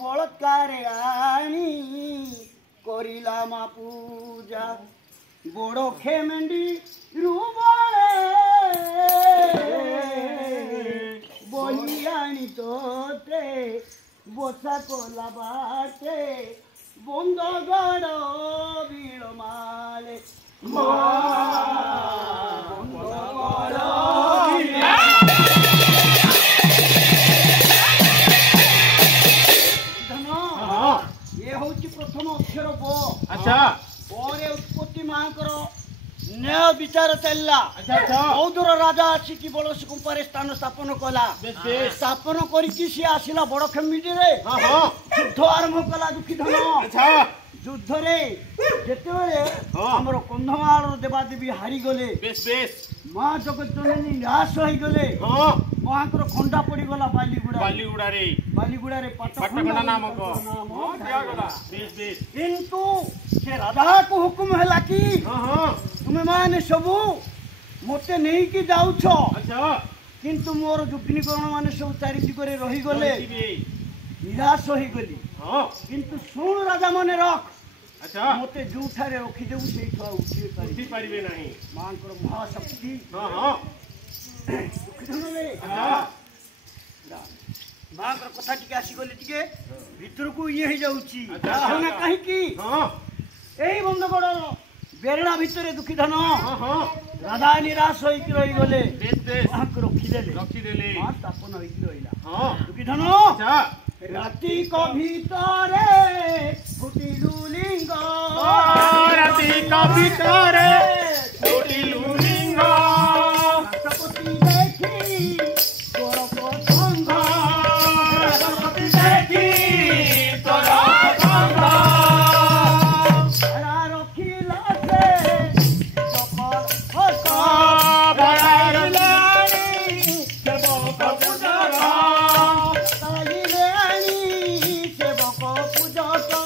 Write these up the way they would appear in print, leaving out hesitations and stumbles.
বলৎকারে আনি করিলা মা পূজা বড় খেমেন্ডি রুবলে বলি আনি তোতে বসা কলা বাটে বন্ধ গড় বিড়মালে प्रथम अक्षर ब अच्छा बरे उत्पत्ति मांकर न्याय विचार चलला बौद्धर राजा आसिकी बड़ कुंपारे स्थान स्थापन कला स्थापन करके सी आसला बड़ खेमिडी रे युद्ध आरंभ कला दुखी धन युद्ध रे जेतेबेले हमर कंधमाल देवादेवी हारी गले माँ जगत जननी निराश हो गले मांकर खंडा पड़ी गला बालीगुड़ा रे पाटखंडा नामक किंतु से राधा को हुकुम है कि तुम्हें माने सबू मते नहीं कि जाऊ छो किंतु मोर जुग्नीकरण माने सब चारि दिगरे रही गले निराश हो गली किंतु सुन राजा माने रख मते जूठारे रखी देबू से उठी पारिबे नहीं मांकर महाशक्ति मांकर कथा टिके आसी गले टिके भीतर को ये ही जाउची ना काहे की एही बंदगड़ बेरड़ा भीतर दुखी धन राधा निराश होई कि रही गले मांकर रखी देले मां स्थापन होई कि रहिला दुखी धन राति को भीतरे फुटिलु लिंग राति को भीतरे फुटिलु लिंग राष्ट्रपति देखी तोर पसंद राष्ट्रपति देखी तोर पसंद हरा रखिला से सफल होता बड़ाइलानी सेवक पूजक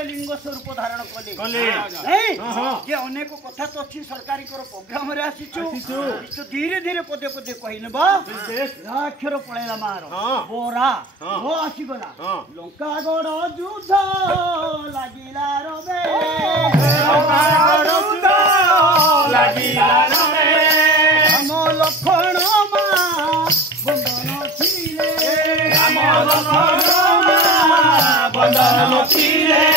लिंग स्वरूप धारण कले अनेक कथा तो अच्छी सरकारी प्रोग्राम रे आसीचु धीरे धीरे पदे पदे कहनबा अक्षर पळेला मार बोरा हो आसी गला लंका गड़ युद्ध लागिला रबे लंका गड़ युद्ध लागिला रबे हम लखन मा बंधन छिले हम लखन मा बंधन छिले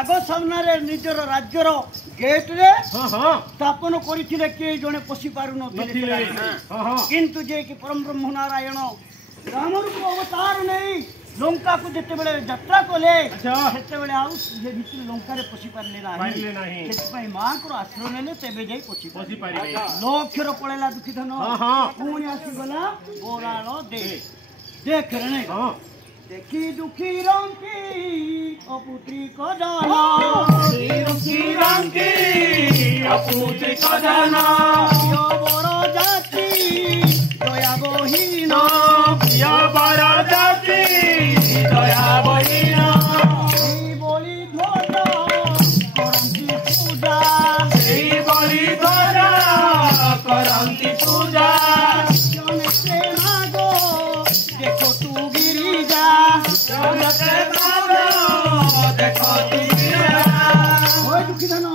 आग सामने निजर राज्यर गेट रे स्थापन करथिले के जने पसी पारु नथिले किंतु जे कि परम ब्रह्म नारायण राम रूप अवतार नहीं लंका को जेते बेले यात्रा कले सेते बेले आउ जे भितर लंका रे पसी पारले नाही सेते पई मां को आश्रय नेले तेबे जाई पसी पारिबे लक्षर पळेला दुखी धन पुणी आसी गला बोरालो देख रे देखी दुखी रंगी अपुत्री को जाना दुखी रंगी अपुत्री को जाना यो बड़ जाति दया बहीन यो बड़ जाति दया बहीन बोली ध्वज करंती पूजा बोली ध्वज करंती पूजा देखो तू गिरिजा देखो तू दुखी धन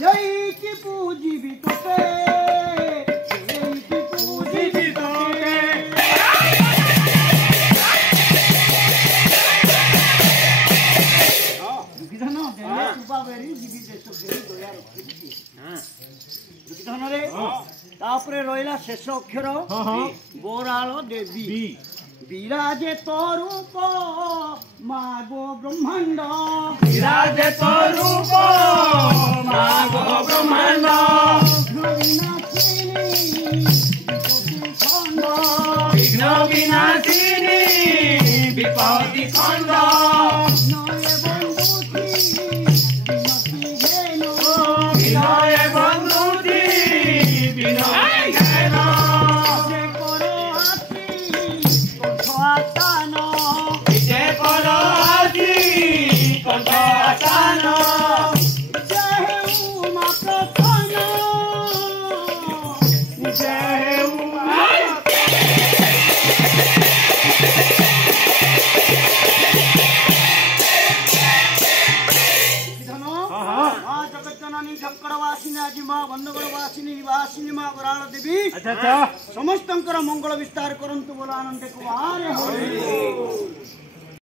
जय की पूजी भी तोते रूपा बेरी जीवी देश फेरी दया रखी धनरे तापरे रहिला शेष अक्षर बोराल देवी विराजे तो रूप मागो ब्रह्मांड विराजे तो रूप मागो ब्रह्मांड विघ्न विनाशिनी विपत्ति खंड विनय बंधुति विनय ज्ञान विजय कर आदि कंठासन जय उमा शंकरवासिनी आज माँ बंधगढ़वासिनी निवासिनी माँ वराल देवी समस्त मंगल विस्तार करंतु बोला आनंद कुमार